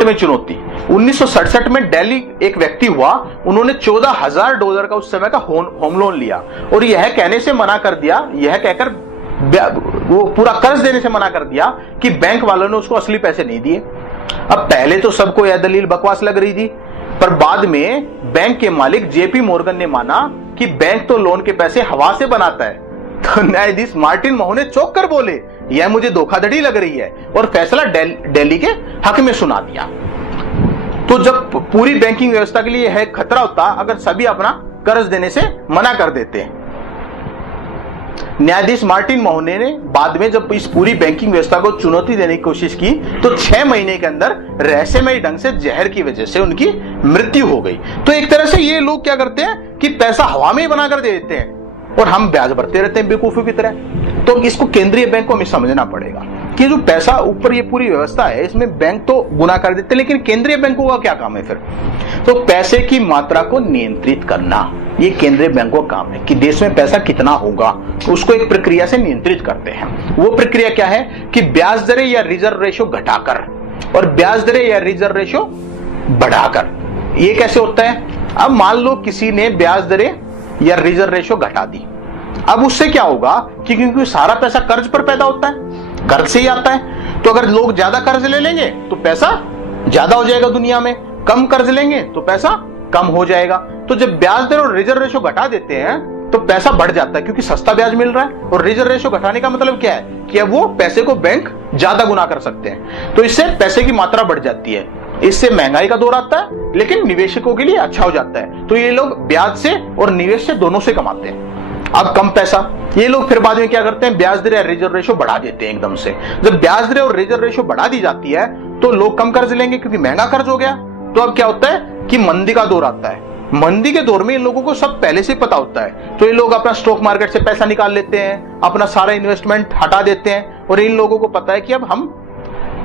Court में चुनौती। 1967 में दिल्ली एक व्यक्ति हुआ, उन्होंने $14,000 का उस समय का होम लोन लिया और यह कहने से मना कर दिया, यह कहकर वो पूरा कर्ज देने से मना कर दिया कि बैंक वालों ने उसको असली पैसे नहीं दिए। अब पहले तो सबको यह दलील बकवास लग रही थी, पर बाद में बैंक के मालिक जेपी मॉर्गन ने माना कि बैंक तो लोन के पैसे हवा से बनाता है। तो न्यायाधीश मार्टिन महू चौंक कर बोले, यह मुझे धोखाधड़ी लग रही है, और फैसला दिल्ली के हक में सुना दिया। तो जब पूरी बैंकिंग व्यवस्था के लिए यह खतरा होता अगर सभी अपना कर्ज देने से मना कर देते हैं। न्यायाधीश मार्टिन महू ने बाद में जब इस पूरी बैंकिंग व्यवस्था को चुनौती देने की कोशिश की तो 6 महीने के अंदर रहस्यमय ढंग से जहर की वजह से उनकी मृत्यु हो गई। तो एक तरह से ये लोग क्या करते हैं कि पैसा हवा में ही बनाकर दे देते हैं और हम ब्याज भरते रहते हैं बेवकूफी की तरह। तो इसको केंद्रीय बैंक को हमें समझना पड़ेगा कि जो पैसा ऊपर ये पूरी व्यवस्था है इसमें बैंक तो गुना कर देते हैं, लेकिन केंद्रीय बैंकों का क्या काम है फिर? तो पैसे की मात्रा को नियंत्रित करना, ये केंद्रीय बैंकों का काम है कि देश में पैसा कितना होगा उसको एक प्रक्रिया से नियंत्रित करते हैं। वो प्रक्रिया क्या है कि ब्याज दरें या रिजर्व रेशो घटाकर और ब्याज दरें या रिजर्व रेशो बढ़ाकर। ये कैसे होता है? अब मान लो किसी ने ब्याज दरें या रिजर्व रेशो घटा दी, अब उससे क्या होगा कि क्योंकि सारा पैसा कर्ज पर पैदा होता है, कर्ज से ही आता है, तो अगर लोग ज्यादा कर्ज ले लेंगे तो पैसा ज्यादा हो जाएगा दुनिया में, कम कर्ज लेंगे तो पैसा कम हो जाएगा। तो जब ब्याज दर और रिजर्व रेशो घटा देते हैं तो पैसा बढ़ जाता है क्योंकि सस्ता ब्याज मिल रहा है। और रिजर्व रेशो घटाने का मतलब क्या है कि अब वो पैसे को बैंक ज्यादा गुना कर सकते हैं, तो इससे पैसे की मात्रा बढ़ जाती है, इससे महंगाई का दौर आता है, लेकिन निवेशकों के लिए अच्छा हो जाता है। तो ये लोग ब्याज से और निवेश से दोनों से कमाते हैं। अब कम पैसा, ये लोग फिर बाद में क्या करते हैं, ब्याज दर या रिजर्व रेशो बढ़ा देते हैं एकदम से। जब ब्याज दर और रिजर्व रेशो बढ़ा दी जाती है तो लोग कम कर्ज लेंगे क्योंकि महंगा कर्ज हो गया। तो अब क्या होता है कि मंदी का दौर आता है। मंदी के दौर में इन लोगों को सब पहले से पता होता है, तो ये लोग अपना स्टॉक मार्केट से पैसा निकाल लेते हैं, अपना सारा इन्वेस्टमेंट हटा देते हैं, और इन लोगों को पता है कि अब हम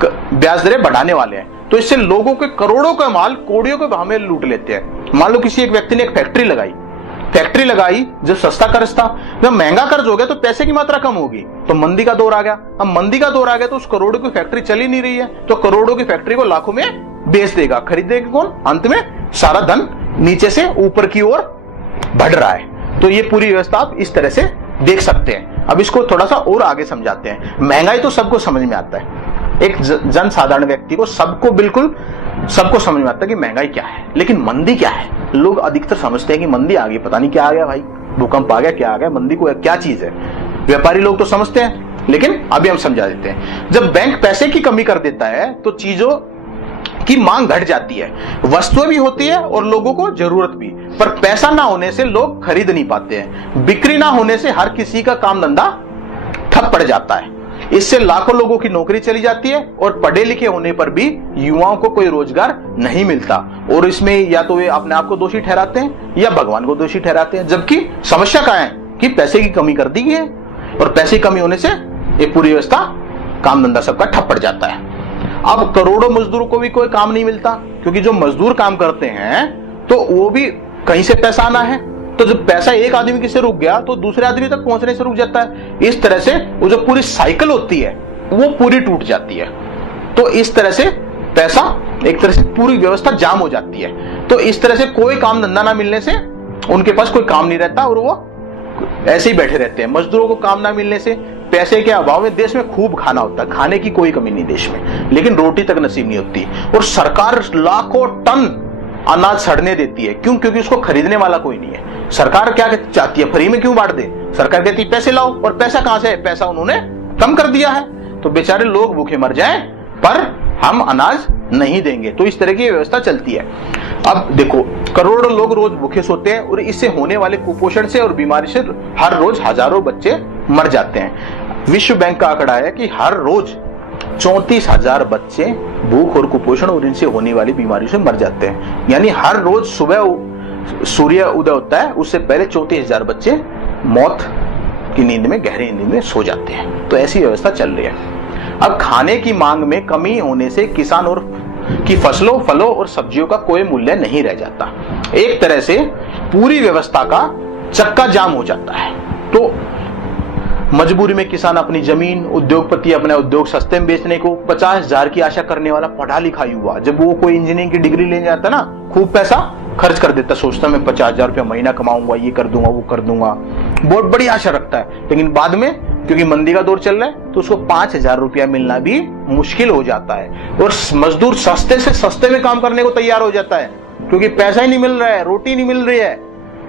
ब्याज दरें बढ़ाने वाले हैं। तो इससे लोगों के करोड़ों का माल कौड़ियों के भाव में लूट लेते हैं। मान लो किसी एक व्यक्ति ने एक फैक्ट्री लगाई, जब सस्ता कर्ज था, जब महंगा कर्ज हो गया तो पैसे की मात्रा कम होगी, तो मंदी का दौर आ गया। अब मंदी का दौर आ गया तो उस करोड़ों की फैक्ट्री चल ही नहीं रही है, तो करोड़ों की फैक्ट्री को लाखों में बेच देगा, खरीदेगा कौन? अंत में सारा धन नीचे से ऊपर की ओर बढ़ रहा है। तो ये पूरी व्यवस्था आप इस तरह से देख सकते हैं। अब इसको थोड़ा सा और आगे समझाते हैं। महंगाई तो सबको समझ में आता है, एक जन साधारण व्यक्ति को सबको समझ में आता है कि महंगाई क्या है, लेकिन मंदी क्या है? लोग अधिकतर समझते हैं कि मंदी आ गई, पता नहीं क्या आ गया भाई, भूकंप आ गया, क्या आ गया, मंदी को क्या चीज है। व्यापारी लोग तो समझते हैं, लेकिन अभी हम समझा देते हैं। जब बैंक पैसे की कमी कर देता है तो चीजों की मांग घट जाती है, वस्तुएं भी होती है और लोगों को जरूरत भी, पर पैसा ना होने से लोग खरीद नहीं पाते हैं। बिक्री ना होने से हर किसी का काम धंधा ठप पड़ जाता है, इससे लाखों लोगों की नौकरी चली जाती है और पढ़े लिखे होने पर भी युवाओं को कोई रोजगार नहीं मिलता। और इसमें या तो वे अपने आप को दोषी ठहराते हैं या भगवान को दोषी ठहराते हैं, जबकि समस्या क्या है कि पैसे की कमी कर दी है, और पैसे की कमी होने से ये पूरी व्यवस्था काम धंधा सबका ठप पड़ जाता है। अब करोड़ों मजदूरों को भी कोई काम नहीं मिलता, क्योंकि जो मजदूर काम करते हैं तो वो भी कहीं से पैसा आना है, तो जब पैसा एक आदमी की से रुक गया तो दूसरे आदमी तक पहुंचने से रुक जाता है। इस तरह से वो जो पूरी साइकिल होती है वो पूरी टूट जाती है। तो इस तरह से पैसा, एक तरह से पूरी व्यवस्था जाम हो जाती है। तो इस तरह से कोई काम धंधा ना मिलने से उनके पास कोई काम नहीं रहता और वो ऐसे ही बैठे रहते हैं। मजदूरों को काम ना मिलने से पैसे के अभाव में देश में खूब खाना होता है, खाने की कोई कमी नहीं देश में, लेकिन रोटी तक नसीब नहीं होती। और सरकार लाखों टन अनाज सड़ने देती है, क्यों? क्योंकि उसको खरीदने वाला कोई नहीं है। सरकार क्या चाहती है, फ्री में क्यों बांट दे? सरकार कहती है पैसे लाओ, और पैसा कहां से है? पैसा उन्होंने कम कर दिया है, तो बेचारे लोग भूखे मर जाएं पर हम अनाज नहीं देंगे। तो इस तरह की व्यवस्था चलती है। अब देखो, करोड़ों लोग रोज भूखे सोते हैं और इससे होने वाले कुपोषण से और बीमारी से हर रोज हजारों बच्चे मर जाते हैं। विश्व बैंक का आंकड़ा है कि हर रोज 34,000 बच्चे भूख और कुपोषण और इनसे होने वाली बीमारी से मर जाते हैं। यानी हर रोज सुबह सूर्य उदय होता है उससे पहले 34,000 बच्चे मौत की नींद में, गहरी नींद में सो जाते हैं। तो ऐसी व्यवस्था चल रही है। अब खाने की मांग में कमी होने से किसान और की फसलों, फलों और सब्जियों का कोई मूल्य नहीं रह जाता। एक तरह से पूरी व्यवस्था का चक्का जाम हो जाता है। तो मजबूरी में किसान अपनी जमीन, उद्योगपति अपना उद्योग सस्ते में बेचने को 50,000 की आशा करने वाला पढ़ा लिखा युवा जब वो कोई इंजीनियरिंग की डिग्री लेने जाता ना, खूब पैसा खर्च कर देता, सोचता मैं 50,000 रुपया महीना कमाऊंगा, ये कर दूंगा, वो कर दूंगा, बहुत बड़ी आशा रखता है। लेकिन बाद में क्योंकि मंदी का दौर चल रहा है तो उसको 5,000 रुपया मिलना भी मुश्किल हो जाता है और मजदूर सस्ते से सस्ते में काम करने को तैयार हो जाता है क्योंकि पैसा ही नहीं मिल रहा है, रोटी नहीं मिल रही है।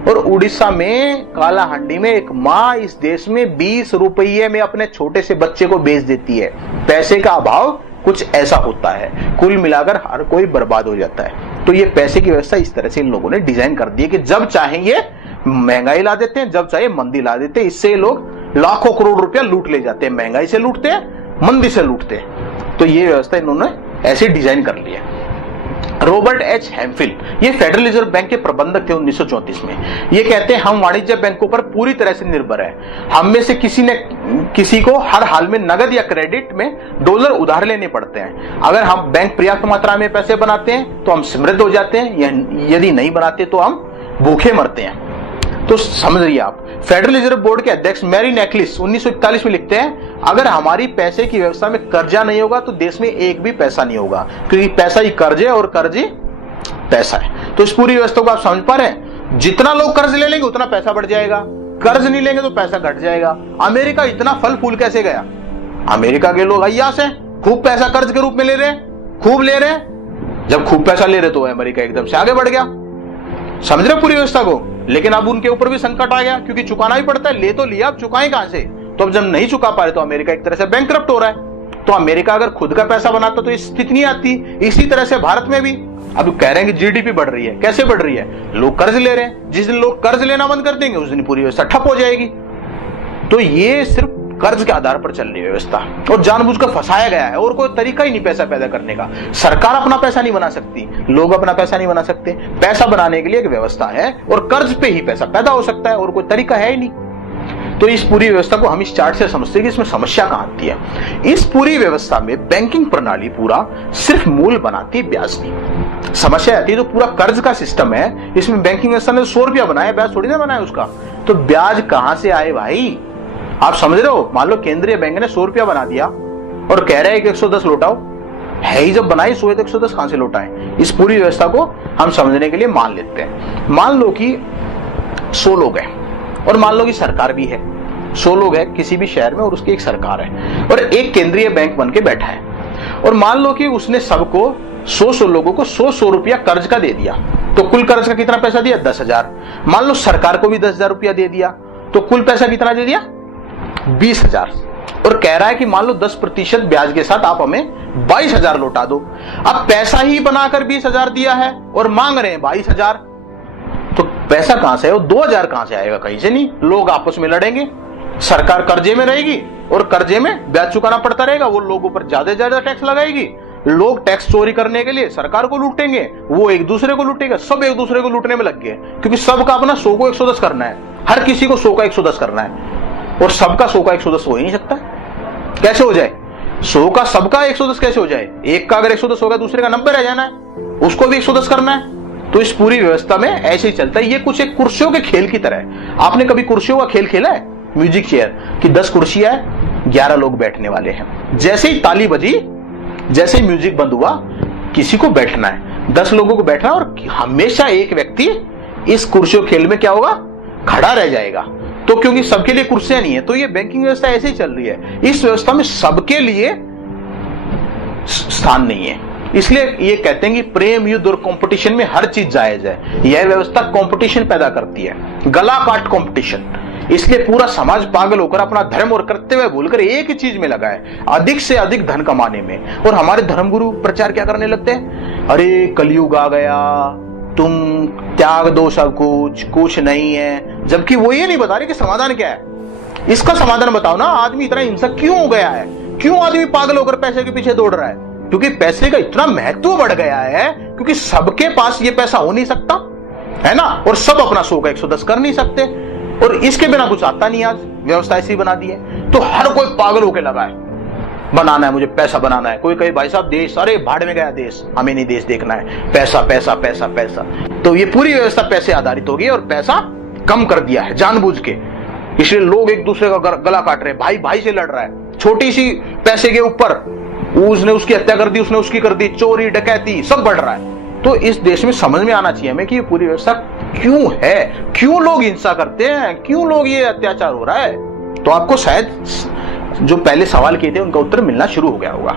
और उड़ीसा में कालाहांडी में एक माँ इस देश में 20 रुपये में अपने छोटे से बच्चे को बेच देती है। पैसे का अभाव कुछ ऐसा होता है, कुल मिलाकर हर कोई बर्बाद हो जाता है। तो ये पैसे की व्यवस्था इस तरह से इन लोगों ने डिजाइन कर दी है कि जब चाहे ये महंगाई ला देते हैं, जब चाहे मंदी ला देते हैं। इससे लोग लाखों करोड़ रुपया लूट ले जाते हैं, महंगाई से लूटते हैं, मंदी से लूटते हैं। तो ये व्यवस्था इन्होंने ऐसे डिजाइन कर ली है। रॉबर्ट एच हैमफिल ये फेडरल रिजर्व बैंक के प्रबंधक थे 1934 में। ये कहते हैं हम वाणिज्य बैंकों पर पूरी तरह से निर्भर हैं। हम में से किसी को हर हाल में नगद या क्रेडिट में डॉलर उधार लेने पड़ते हैं। अगर हम बैंक पर्याप्त मात्रा में पैसे बनाते हैं तो हम समृद्ध हो जाते हैं, यदि नहीं बनाते तो हम भूखे मरते हैं। तो समझिए आप, फेडरल रिजर्व बोर्ड के अध्यक्ष मैरी नेकलिस 1941 में लिखते हैं अगर हमारी पैसे की व्यवस्था में कर्जा नहीं होगा तो देश में एक भी पैसा नहीं होगा, क्योंकि पैसा ही कर्ज है और कर्ज ही पैसा है। तो इस पूरी व्यवस्था को आप समझ पा रहे हैं, जितना लोग कर्ज ले लेंगे उतना पैसा बढ़ जाएगा, कर्ज नहीं लेंगे तो पैसा घट जाएगा। अमेरिका इतना फल फूल कैसे गया? अमेरिका के लोग अय्यास हैं, खूब पैसा कर्ज के रूप में ले रहे हैं, खूब ले रहे हैं। जब खूब पैसा ले रहे तो अमेरिका एकदम से आगे बढ़ गया। समझ रहे पूरी व्यवस्था को? लेकिन अब उनके ऊपर भी संकट आ गया क्योंकि चुकाना भी पड़ता है, ले तो लिया, अब चुकाएं कहां से? तो अब जब नहीं चुका पा रहे तो अमेरिका एक तरह से बैंकरप्ट हो रहा है। तो अमेरिका अगर खुद का पैसा बनाता तो इस स्थिति नहीं आती। इसी तरह से भारत में भी अब कह रहे हैं कि जीडीपी बढ़ रही है, कैसे बढ़ रही है? लोग कर्ज ले रहे हैं। जिस दिन लोग कर्ज लेना बंद कर देंगे उस दिन पूरी व्यवस्था ठप हो जाएगी। तो ये सिर्फ कर्ज के आधार पर चल रही है व्यवस्था और जानबूझकर फंसाया गया है और कोई तरीका ही नहीं पैसा पैदा करने का। सरकार अपना पैसा नहीं बना सकती, लोग अपना पैसा नहीं बना सकते। पैसा बनाने के लिए एक व्यवस्था है और कर्ज पे ही पैसा पैदा हो सकता है और कोई तरीका है ही नहीं। तो इस पूरी व्यवस्था को हम इस चार्ट से समझते हैं कि इसमें समस्या कहां आती है। इस पूरी व्यवस्था में बैंकिंग प्रणाली पूरा सिर्फ मूल बनाती है, ब्याज नहीं। समस्या आती है तो पूरा कर्ज का सिस्टम है, इसमें बैंकिंग व्यवस्था ने 100 रुपया बनाया, ब्याज थोड़ी ना बनाया उसका। तो ब्याज कहां से आए भाई? आप समझ रहे हो? मान लो केंद्रीय बैंक ने 100 रुपया बना दिया और कह रहे हैं कि 110 लौटाओ, है ही जब बनाई 100 है तो 110 कहां से लौटाएं? इस पूरी व्यवस्था को हम समझने के लिए मान लेते हैं। मान लो कि 100 लोग हैं और मान लो कि सरकार भी है। 100 लोग हैं किसी भी शहर में और उसकी एक सरकार है और एक केंद्रीय बैंक बन के बैठा है और मान लो कि उसने सबको 100 लोगों को 100 रुपया कर्ज का दे दिया। तो कुल कर्ज का कितना पैसा दिया? 10,000। मान लो सरकार को भी 10,000 रुपया दे दिया तो कुल पैसा कितना दे दिया? 20,000। और कह रहा है कि मान लो 10% ब्याज के साथ आप हमें 22,000 लौटा दो। अब पैसा ही बनाकर 20,000 दिया है और मांग रहे हैं 22,000, तो पैसा कहां से है? वो 2,000 कहां से आएगा? कहीं से नहीं। लोग आपस में लड़ेंगे, सरकार कर्जे में रहेगी और कर्जे में ब्याज चुकाना पड़ता रहेगा। वो लोगों पर ज्यादा टैक्स लगाएगी, लोग टैक्स चोरी करने के लिए सरकार को लूटेंगे, वो एक दूसरे को लूटेगा, सब एक दूसरे को लूटने में लग गए क्योंकि सबका अपना 100 को 110 करना है। हर किसी को 100 का 110 करना है और सबका 100 का 110 हो ही नहीं सकता। कैसे हो जाए? 100 का सबका 110 कैसे हो जाए? एक का अगर 110 होगा दूसरे का 90 रह जाना है, उसको भी 110 करना है। तो इस पूरी व्यवस्था में ऐसे ही चलता है। ये कुछ एक कुर्सियों के खेल की तरह है। आपने कभी कुर्सियों का खेल खेला है? म्यूजिक चेयर की 10 कुर्सियां है, 11 लोग बैठने वाले हैं। जैसे ही ताली बजी, जैसे ही म्यूजिक बंद हुआ, किसी को बैठना है, 10 लोगों को बैठना और हमेशा एक व्यक्ति इस कुर्सियों खेल में क्या होगा? खड़ा रह जाएगा। तो क्योंकि सबके लिए कुर्सियां नहीं है, तो ये बैंकिंग व्यवस्था ऐसे ही चल रही है। इस व्यवस्था में सबके लिए स्थान नहीं है, इसलिए ये कहते हैं कि प्रेम, युद्ध और कंपटीशन में हर चीज जायज है। यह व्यवस्था कंपटीशन पैदा करती है, गला काट कंपटीशन। इसलिए पूरा समाज पागल होकर अपना धर्म और कर्तव्य भूलकर एक ही चीज में लगा है, अधिक से अधिक धन कमाने में। और हमारे धर्मगुरु प्रचार क्या करने लगते हैं? अरे कलयुग आ गया, तुम त्याग दो सब कुछ नहीं है। जबकि वो ये नहीं बता रहे कि समाधान क्या है। इसका समाधान बताओ ना। आदमी इतना हिंसक क्यों हो गया है? क्यों आदमी पागल होकर पैसे के पीछे दौड़ रहा है? क्योंकि पैसे का इतना महत्व बढ़ गया है, क्योंकि सबके पास ये पैसा हो नहीं सकता है ना, और सब अपना 100 का 110 कर नहीं सकते, और इसके बिना कुछ आता नहीं। आज व्यवस्था ऐसी बना दी है तो हर कोई पागल होकर लगा है, बनाना है, मुझे पैसा बनाना है। कोई कहे भाई साहब देश, अरे भाड़ में गया देश, हमें नहीं देश देखना है, पैसा पैसा पैसा पैसा। तो ये पूरी व्यवस्था पैसे आधारित होगी और पैसा कम कर दिया है जानबूझ के। इसलिए लोग एक दूसरे का गला काट रहे हैं, भाई भाई से लड़ रहा है, छोटी सी पैसे के ऊपर उसने उसकी हत्या कर दी, उसने उसकी कर दी, चोरी डकैती सब बढ़ रहा है। तो इस देश में समझ में आना चाहिए हमें कि ये पूरी व्यवस्था क्यों है, क्यों लोग हिंसा करते हैं, क्यों लोग ये अत्याचार हो रहा है। तो आपको शायद जो पहले सवाल किए थे उनका उत्तर मिलना शुरू हो गया होगा।